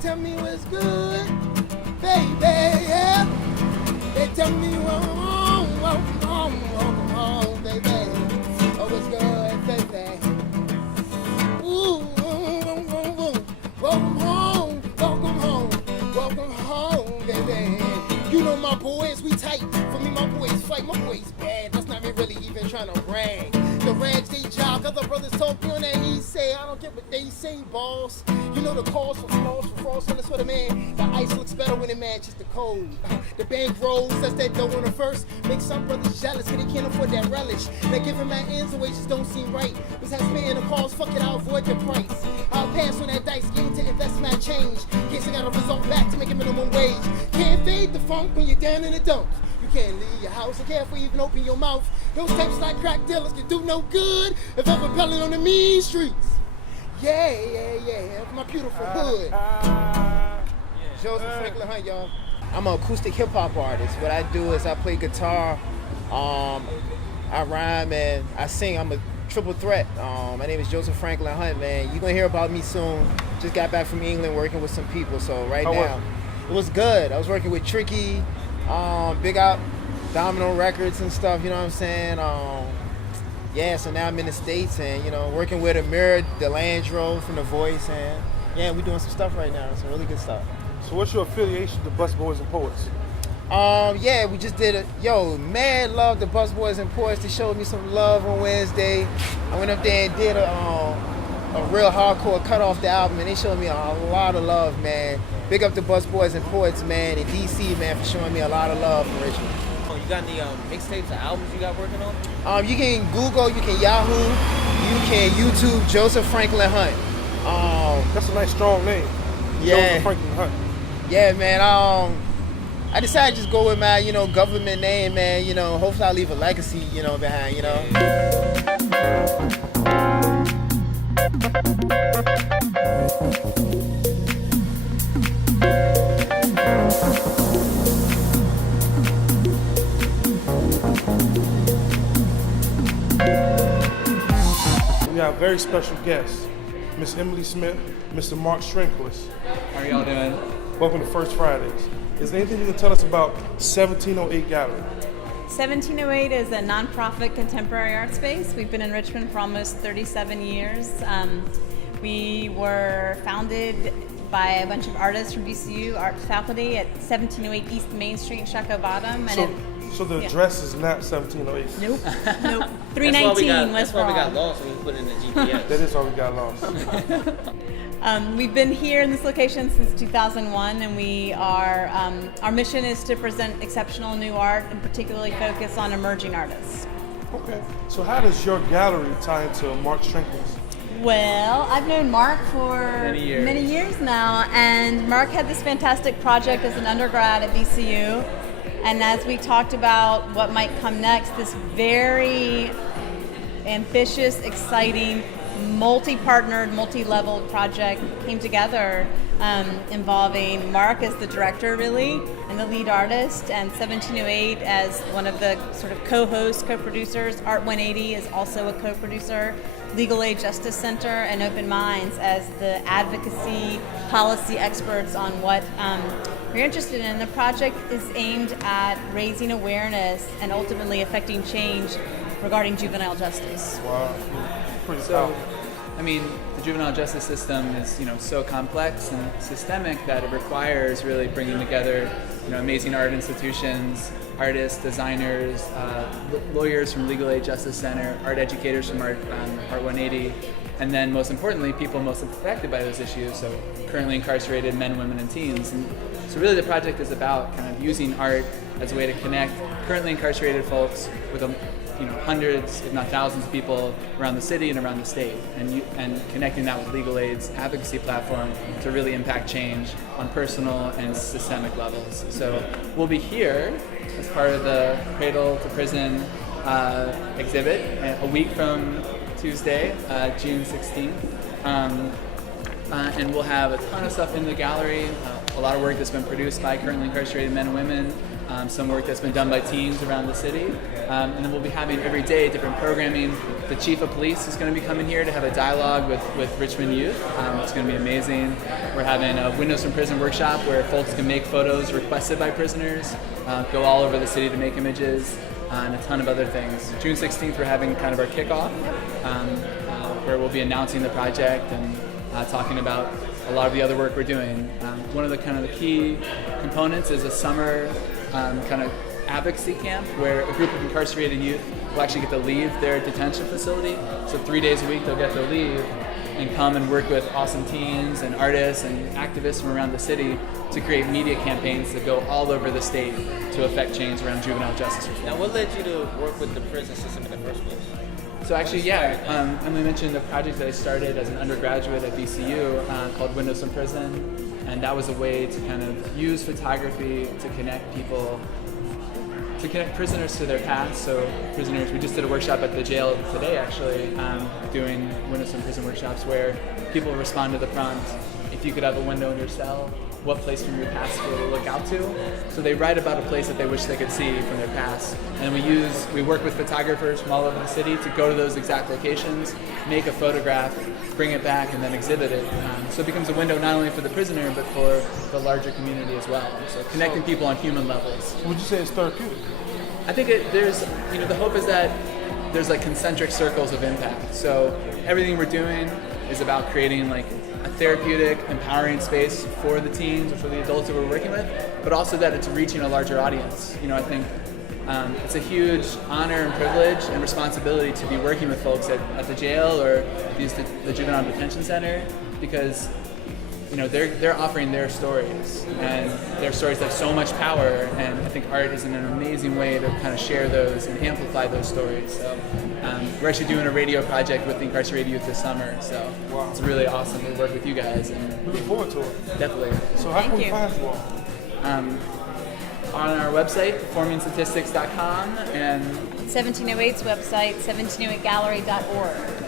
tell me what's good, baby, yeah. They tell me welcome home, baby. Oh, it's good, baby. Ooh, welcome home, baby. You know my boys, we tight. For me, my boys fight. My boys bad. That's not me really even trying to brag. The rags they jog, other brothers talk on that he say. I don't get what they say, boss. You know the cause for flaws, for frost, and that's what I mean. The ice looks better when it matches the cold. The bankroll says that dough on the first. Make some brothers jealous because they can't afford that relish. They giving my ends away just don't seem right. Besides paying the calls, fuck it, I'll avoid the price. I'll pass on that dice game to invest my change. In case I got a result back to make a minimum wage. Can't fade the funk when you're down in the dumps. You can't leave your house, you can't even open your mouth. Those types like crack dealers can do no good if ever belling on the mean streets. Yeah, my beautiful hood. Joseph Franklin Hunt, y'all. I'm an acoustic hip hop artist. What I do is I play guitar, I rhyme and I sing. I'm a triple threat. My name is Joseph Franklin Hunt, man. You're gonna hear about me soon. Just got back from England working with some people, so right now it was good. I was working with Tricky, big out Domino Records and stuff, you know what I'm saying? Yeah, so now I'm in the States and, you know, working with Amir DeLandro from The Voice, and yeah, we're doing some stuff right now, some really good stuff. So what's your affiliation to Busboys and Poets? Yeah, we just did mad love to Busboys and Poets. They showed me some love on Wednesday. I went up there and did a real hardcore cut off the album, and they showed me a lot of love, man. Big up to Busboys and Poets, man, and DC, man, for showing me a lot of love from Richmond. You got any mixtapes or albums you got working on? You can Google, you can Yahoo, you can YouTube Joseph Franklin Hunt. That's a nice strong name. Yeah. Joseph Franklin Hunt. Yeah, man. I decided to just go with my, government name, man. Hopefully I'll leave a legacy, behind, We have very special guests, Miss Emily Smith, Mr. Mark Strinquist. How are y'all doing? Welcome to First Fridays. Is there anything you can tell us about 1708 Gallery? 1708 is a nonprofit contemporary art space. We've been in Richmond for almost 37 years. We were founded by a bunch of artists from VCU art faculty at 1708 East Main Street in Shockoe Bottom. So the address is not 1708? Nope. 319 That's why we got lost when we put in the GPS. That is why we got lost. We've been here in this location since 2001, and we are, our mission is to present exceptional new art and particularly focus on emerging artists. Okay. So how does your gallery tie into Mark Strinquist? Well, I've known Mark for many years now, and Mark had this fantastic project as an undergrad at VCU, and as we talked about what might come next, this very ambitious, exciting, multi-partnered, multi-level project came together, involving Mark as the director, really, and the lead artist, and 1708 as one of the sort of co-hosts, co-producers. Art 180 is also a co-producer. Legal Aid Justice Center and Open Minds as the advocacy policy experts on what we're interested in. The project is aimed at raising awareness and ultimately affecting change regarding juvenile justice. Wow, pretty So, I mean, the juvenile justice system is, so complex and systemic that it requires really bringing together, amazing art institutions, artists, designers, lawyers from Legal Aid Justice Center, art educators from Art 180, and then most importantly, people most affected by those issues, so currently incarcerated men, women, and teens. And so really the project is about kind of using art as a way to connect currently incarcerated folks with hundreds, if not thousands of people around the city and around the state, and connecting that with Legal Aid's advocacy platform to really impact change on personal and systemic levels. So we'll be here as part of the Cradle to Prison exhibit a week from Tuesday, June 16th. and we'll have a ton of stuff in the gallery. A lot of work that's been produced by currently incarcerated men and women. Some work that's been done by teams around the city. And then we'll be having every day different programming. The chief of police is going to be coming here to have a dialogue with Richmond youth. It's going to be amazing. We're having a Windows from Prison workshop where folks can make photos requested by prisoners, go all over the city to make images, and a ton of other things. June 16th, we're having kind of our kickoff, where we'll be announcing the project and talking about a lot of the other work we're doing. One of the kind of the key components is a summer kind of advocacy camp where a group of incarcerated youth will actually get to leave their detention facility. So 3 days a week they'll get to leave and come and work with awesome teams and artists and activists from around the city to create media campaigns that go all over the state to affect change around juvenile justice reform. Now, what led you to work with the prison system in the first place? So actually, yeah, Emily mentioned the project that I started as an undergraduate at VCU called Windows from Prison, and that was a way to kind of use photography to connect people, to connect prisoners to their past. So prisoners, we just did a workshop at the jail today actually, doing Windows from Prison workshops where people respond to the prompt, if you could have a window in your cell, what place from your past will you look out to? So they write about a place that they wish they could see from their past. And we work with photographers from all over the city to go to those exact locations, make a photograph, bring it back, and then exhibit it. So it becomes a window not only for the prisoner, but for the larger community as well. So connecting people on human levels. Would you say it's therapeutic? I think there's, the hope is that there's like concentric circles of impact. So everything we're doing is about creating like a therapeutic, empowering space for the teens or for the adults that we're working with, but also that it's reaching a larger audience. I think it's a huge honor and privilege and responsibility to be working with folks at the jail or the juvenile detention center, because they're offering their stories, and their stories have so much power, and I think art is an amazing way to kind of share those and amplify those stories. So we're actually doing a radio project with the incarcerated youth this summer, so It's really awesome to work with you guys. And we look forward to it. Definitely. So how can we find you all? On our website, performingstatistics.com, and 1708's website, 1708gallery.org.